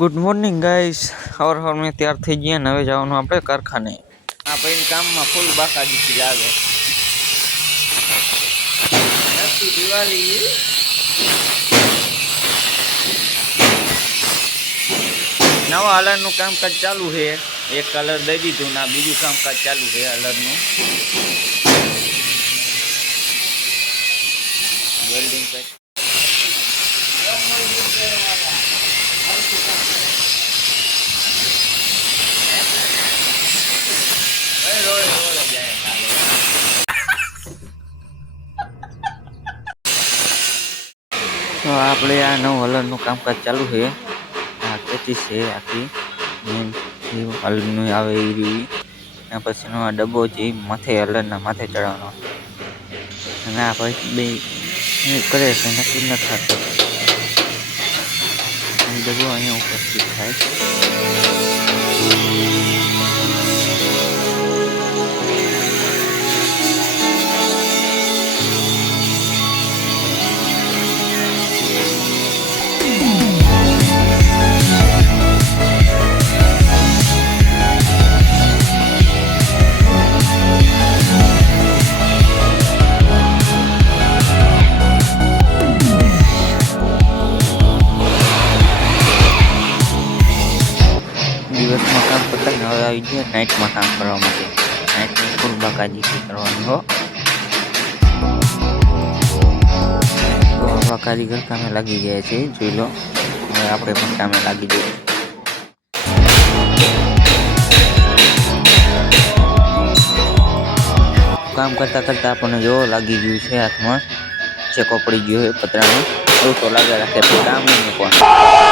Good morning guys. હવાર में तैयार થઈ ગયા ને હવે જવાનું આપણે કારખાને। આ ભાઈ કામમાં ફૂલ બાકાજી લાગે। હેપી દિવાળી। નવા કલરનું કામકાજ ચાલુ છે। એક કલર દઈ દીધું ના બીજું કામકાજ ચાલુ છે કલરનું। વેલ્ડિંગ पे तो આપણે આ નવ હલરનું કામકાજ ચાલુ છે। આ કેચી છે આખી હલરનું આવે એ રીવી એના પછીનો આ ડબ્બો છે માથે હલરના માથે ચડાવવાનો અને આ પછી બે કરે છે નક્કી ન થતું ડબ્બો અહીંયા ઉપસ્થિત થાય। દિવસમાં કામ પતાવીને હવે આવી ગયા નાઇટમાં કામ કરવા માટે। નાઇટમાં ફૂલ બાકાજી કરવાની હો। તો આવા કારીગર કામે લાગી ગયા છે જોઈ લો। હવે આપણે પણ કામે લાગી જઈએ। કામ કરતા કરતા આપણને જો લાગી ગયું છે હાથમાં ચેકો પડી ગયો છે પતરામાં। એવું તો લાગે રાખે કામ નહીં પણ